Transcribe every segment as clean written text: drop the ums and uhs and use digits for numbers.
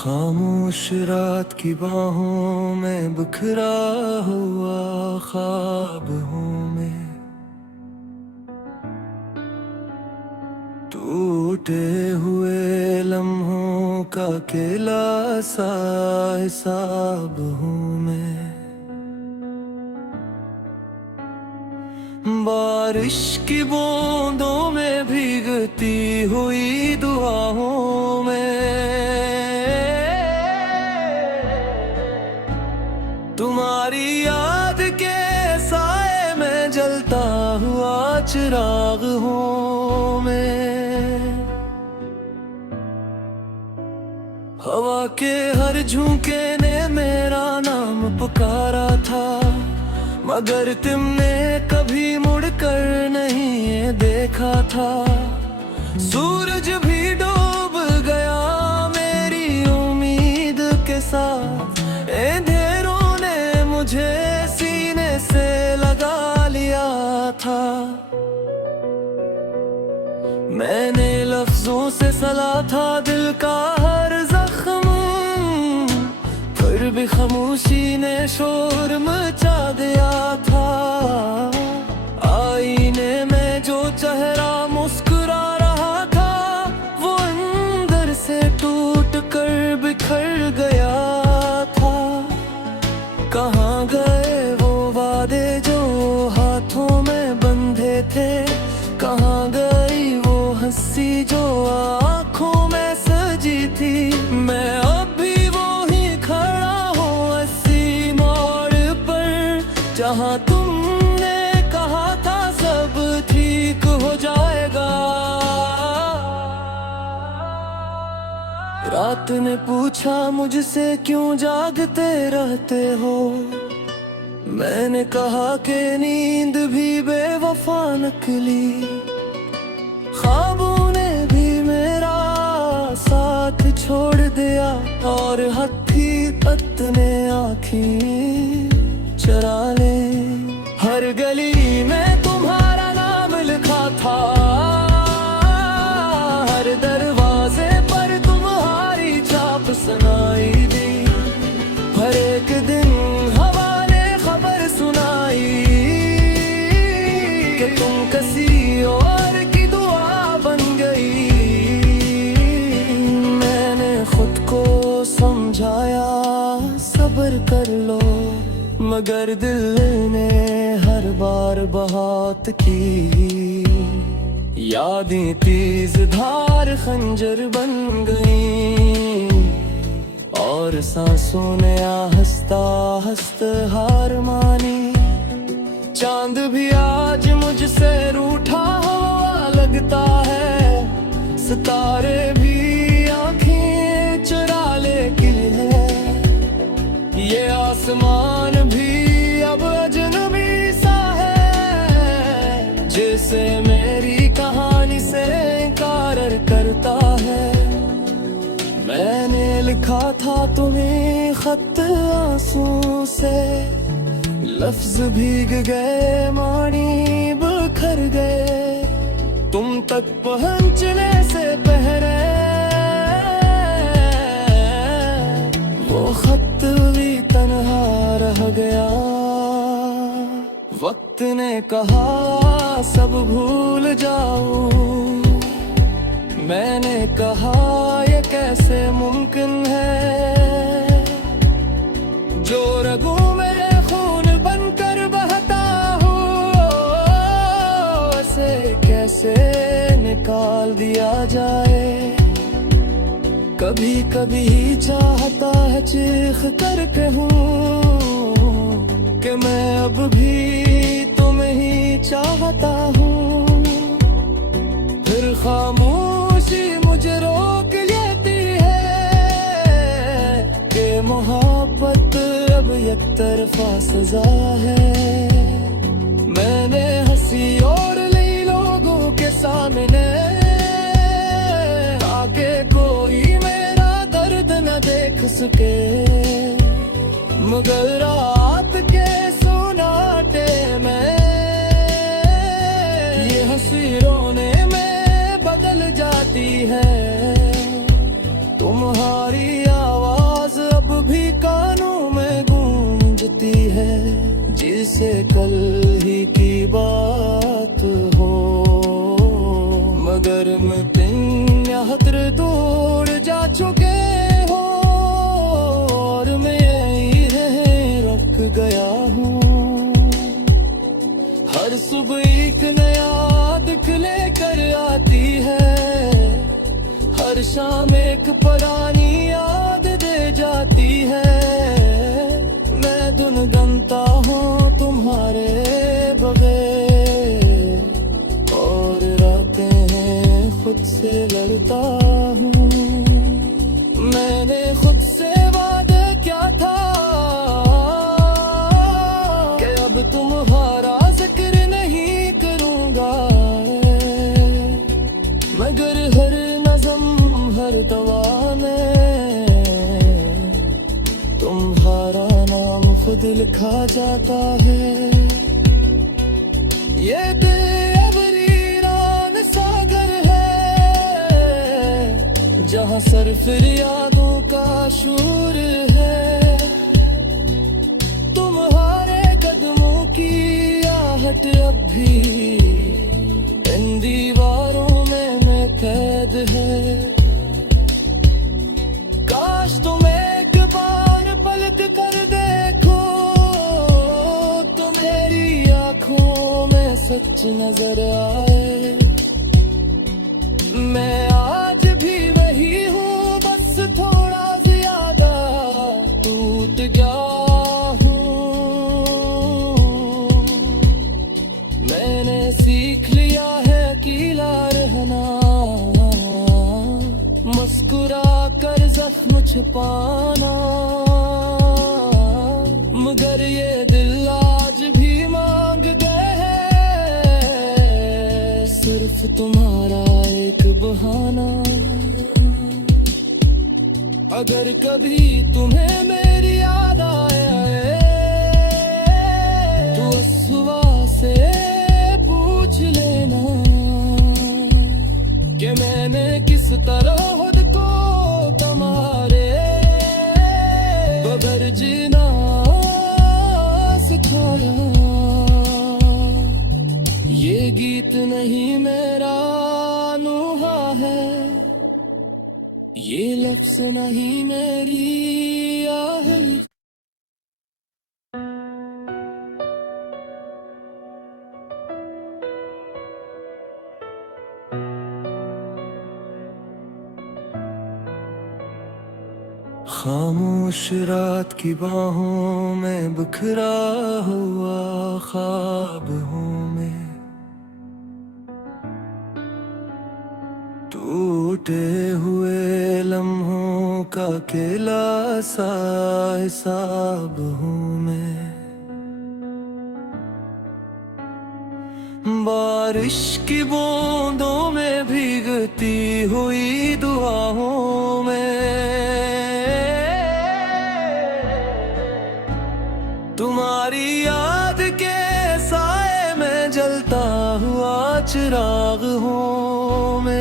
खामोश रात की बाहों में बिखरा हुआ ख्वाब हूँ मैं। टूटे हुए लम्हों का अकेला सा हिसाब हूँ मैं। बारिश की बूंदों में भीगती हुई दुआओं में तुम्हारी याद के साए में जलता हुआ चिराग हूँ मैं। हवा के हर झोंके ने मेरा नाम पुकारा था, मगर तुमने कभी मुड़कर नहीं ये देखा था। सूरज भी डूब गया मेरी उम्मीद के साथ, अंधेरों ने मुझे सीने से लगा लिया था। मैंने लफ्जों से सला था दिल का हर जख्म, फिर भी खामोशी ने शोर मचा दिया था। आईने में जो चेहरा मुस्कुरा रहा था, वो अंदर से टूट कर बिखर गया था। कहाँ गए वो वादे जो हाथों में बंधे थे, कहाँ गई वो हंसी जो आँखों में सजी थी। मैं अब भी जहाँ तुमने कहा था सब ठीक हो जाएगा। रात ने पूछा मुझसे क्यों जागते रहते हो, मैंने कहा कि नींद भी बेवफा निकली। ख्वाबों ने भी मेरा साथ छोड़ दिया, और हकीकत ने आँखें चरा ले। हर गली में तुम्हारा नाम लिखा था, हर दरवाजे पर तुम्हारी छाप सुनाई दी। हर एक दिन हवा ने खबर सुनाई कि तुम किसी और की दुआ बन गई। मैंने खुद को समझाया सब्र कर लो, मगर दिल ने हर बार बहुत की। यादें तेज धार खंजर बन गईं, और सांसों ने आहिस्ता हंसते हार मानी। चांद भी आज मुझसे रूठा हुआ लगता है, सितारे भी आंखें चुरा लेती है। ये आसमान भी अब अजनबी सा है, जैसे मेरी कहानी से इनकार करता है। मैंने लिखा था तुम्हें खत आंसू से, लफ्ज भीग गए मानी बिखर गए। तुम तक पहुंचने से पहले वो खत भी तन्हा रह गया। वक्त ने कहा सब भूल जाओ, मैंने कहा ये कैसे मुमकिन है। जो रगों में खून बनकर बहता हो, उसे कैसे निकाल दिया जाए। कभी कभी चाहता है चीख कर कहूँ कि मैं अब भी तुम्हें ही चाहता हूँ। फिर खामोशी मुझे रोक लेती है कि मोहब्बत अब एक तरफा सजा है। मैंने हंसी और ली लोगों के सामने, ताकि कोई मेरा दर्द न देख सके। मगर रात के सुनाटे में ये हंसी रोने में बदल जाती है। तुम्हारी आवाज़ जैसे कल ही की बात हो, मगर मैं पिन हत्र दूर जा चुके हो और मैं यहीं रुक गया हूँ। हर सुबह एक नया दिख लेकर आती है, हर शाम एक पुरानी याद दे जाती है। मैं धुन गनता हूँ तुम्हारे बगैर और रातें हैं खुद से लड़ता हूँ। मैंने खुद से वादा क्या था कि अब तुम्हारा जिक्र नहीं करूँगा, मगर हर नज़म हर दवा में तुम्हारा नाम खुद लिखा जाता है। ये दिल अब वीरान सागर है, जहाँ सिर्फ यादों का शोर है। तुम्हारे कदमों की आहट अब भी इन दीवारों में मैं कैद है। काश तुम एक बार पलट कर देखो तो मेरी आंखों में सच नजर आए। मैं आज भी वही हूँ, बस थोड़ा ज्यादा टूट गया हूँ। मैंने सीख लिया है कीला रहना, मुस्कुरा कर जख्म छुपाना, मगर ये दिल आज भी मांग गए हैं सिर्फ तुम्हारा एक बहाना। अगर कभी तुम्हें मेरी याद आए तो सुबह से पूछ लेना कि मैंने किस तरह खुद को तुम्हारे बगैर जीना सिखाया। ये गीत नहीं मेरा नुहा है, ये लफ्ज़ नहीं मेरी आहट। खामोश रात की बाहों में बिखरा हुआ ख्वाब हूँ मैं, टूटे हुए लम्हों का अकेला सा हिसाब हूँ मैं। बारिश की बूंदों में भीगती हुई दुआओं में तुम्हारी याद के साए में जलता हुआ चिराग हूँ मैं।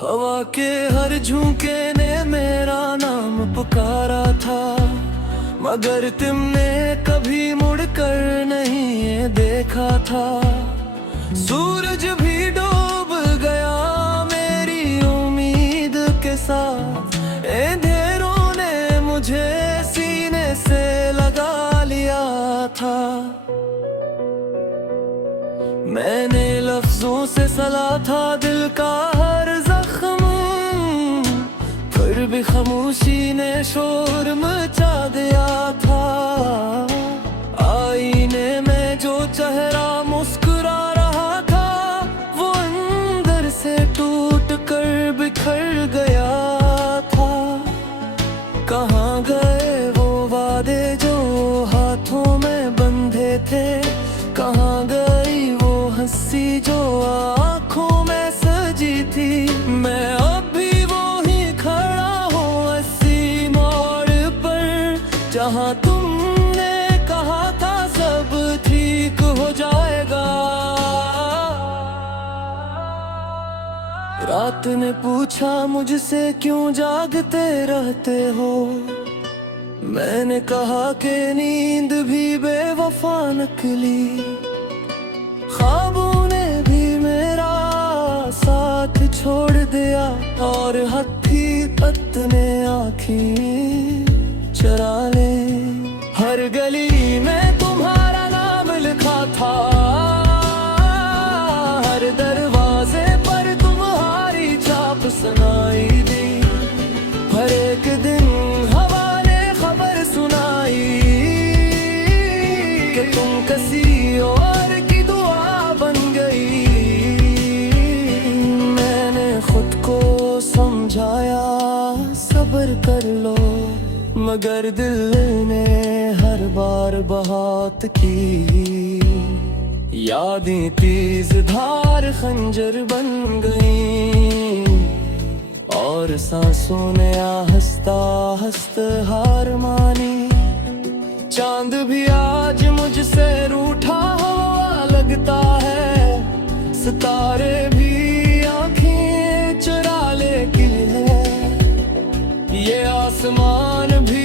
हवा के हर झोंके ने मेरा नाम पुकारा था, मगर तुमने कभी मुड़कर नहीं ये देखा था। सूरज भी डूब गया मेरी उम्मीद के साथ, अंधेरों ने मुझे सीने से लगा लिया था। मैंने लफ्जों से सला था दिल का हर जख्म, फिर भी खामोशी ने शोर मचा दिया था। आईने में जो चेहरा मुस्कुरा रहा था, वो अंदर से टूट कर बिखर गया था। कहाँ गए वो वादे जो हाथों में बंधे थे, कहाँ गई वो हंसी जो आँखों में सजी थी। मैं अब भी वो ही खड़ा हूँ अस्सी मोड़ पर, जहाँ तुमने कहा था सब ठीक हो जाएगा। रात ने पूछा मुझसे क्यों जागते रहते हो, मैंने कहा कि नींद भी बेवफा नकली, ख्वाबों ने भी मेरा साथ छोड़ दिया, और हकीकत ने आँखें चरा ले। हर गली में तुम्हारा नाम लिखा था, हर दरवाजे पर तुम्हारी छाप सुनाई दी। हर एक दिन हवा ने खबर सुनाई कि तुम किसी और की दुआ बन गई। मैंने खुद को समझाया सब्र कर लो, मगर दिल ने हर बार बात की। यादें तेज धार खंजर बन गईं, और सांसों ने आहिस्ता हंसता हार मानी। चांद भी आज मुझसे रूठा हुआ लगता है, सितारे भी आंखें चुरा लेती है। ये आसमान भी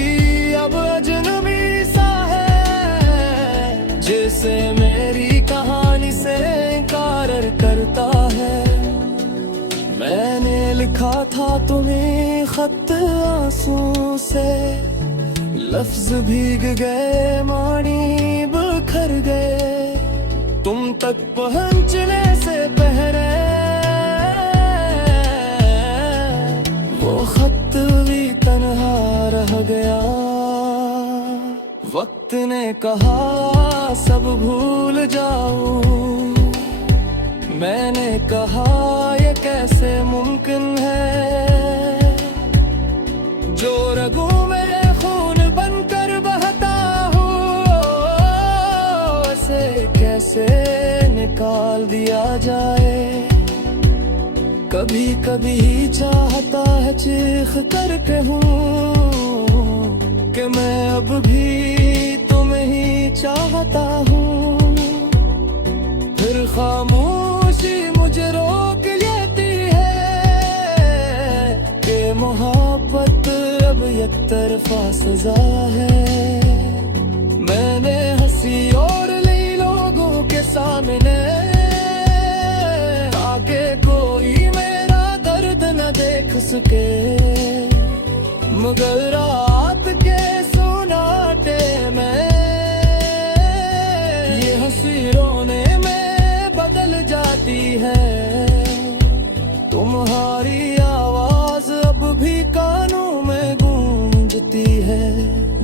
अब अजनबी सा है, जैसे मेरी कहानी से इनकार करता है। मैंने लिखा था तुम्हें खत आंसू से, लफ्ज भीग गए मानी बिखर गए। तुम तक पहुंचने से पहले वो खत भी तन्हा रह गया। वक्त ने कहा सब भूल जाऊं, मैंने कहा ये कैसे मुमकिन है। जो रगों में खून बनकर बहता हूँ, उसे कैसे निकाल दिया जाए। कभी कभी चाहता है चीख कर कहूँ कि मैं अब भी तुम्हें ही चाहता हूँ। फिर खामोशी मुझे रोक लेती है कि मोहब्बत अब एक तरफा सजा है। मैंने हंसी और ली लोगों के सामने, ताकि कोई मेरा दर्द न देख सके। मगर रात के सुनाटे में ये हंसी रोने में बदल जाती है। तुम्हारी आवाज अब भी कानों में गूंजती है,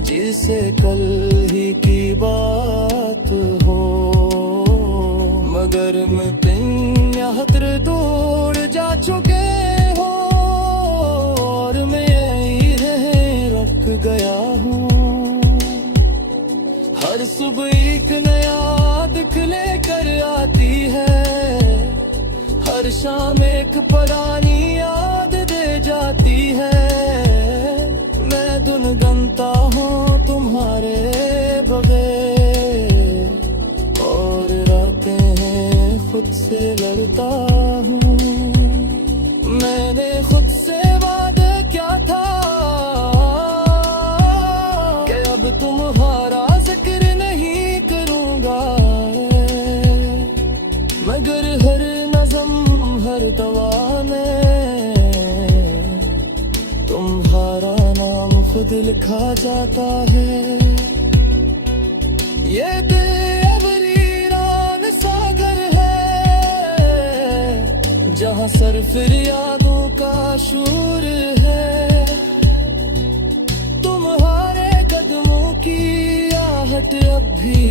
जिसे कल ही की बात हो। मगर मैं पिन हत्र दूर जा चुके हो, और मैं यहीं रुक गया हूँ। हर सुबह एक नया दिख लेकर आती है, हर शाम एक पुरानी याद दे जाती है। मैं धुन गनता हूँ तुम्हारे बगैर, और रातें हैं खुद से लड़ता हूँ। मैंने खुद से वादा क्या था कि अब तुम्हारा जिक्र नहीं करूँगा, मगर हर नज़म हर दवा में तुम्हारा नाम खुद लिखा जाता है। ये बेअबरीरान सागर है, जहाँ सिर्फ यादों का शोर है। तुम्हारे कदमों की आहट अब भी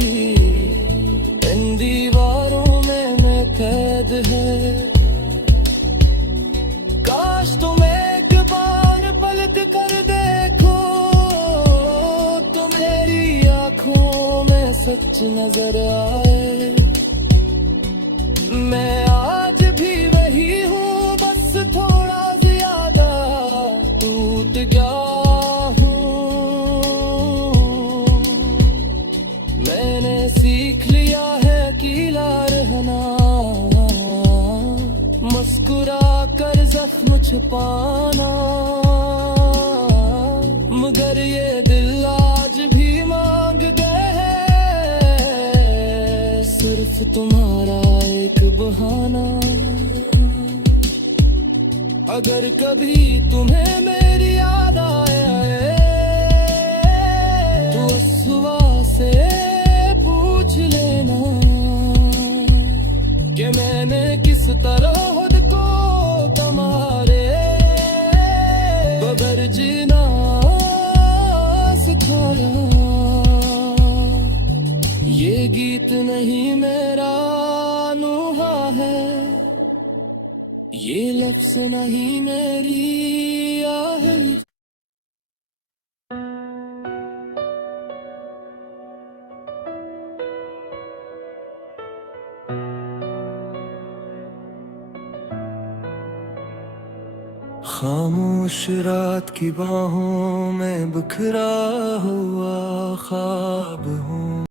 इन दीवारों में मैं कैद है। काश तुम एक बार पलट कर देखो, तो मेरी आंखों में सच नजर आए। मैं आज भी वही हूँ, बस थोड़ा ज्यादा टूट गया हूँ। मैंने सीख लिया है अकेला रहना, मुस्कुरा कर जख्म छुपाना, मगर ये दिल तुम्हारा एक बहाना। अगर कभी तुम्हें मेरी याद आए तो सुबह से पूछ लेना कि मैंने किस तरह खुद को तुम्हारे बगैर जीना सिखाया। ये गीत नहीं मेरा नुहा है, ये लफ्ज़ नहीं मेरी आहट। खामोश रात की बाहों में बिखरा हुआ ख्वाब हूँ।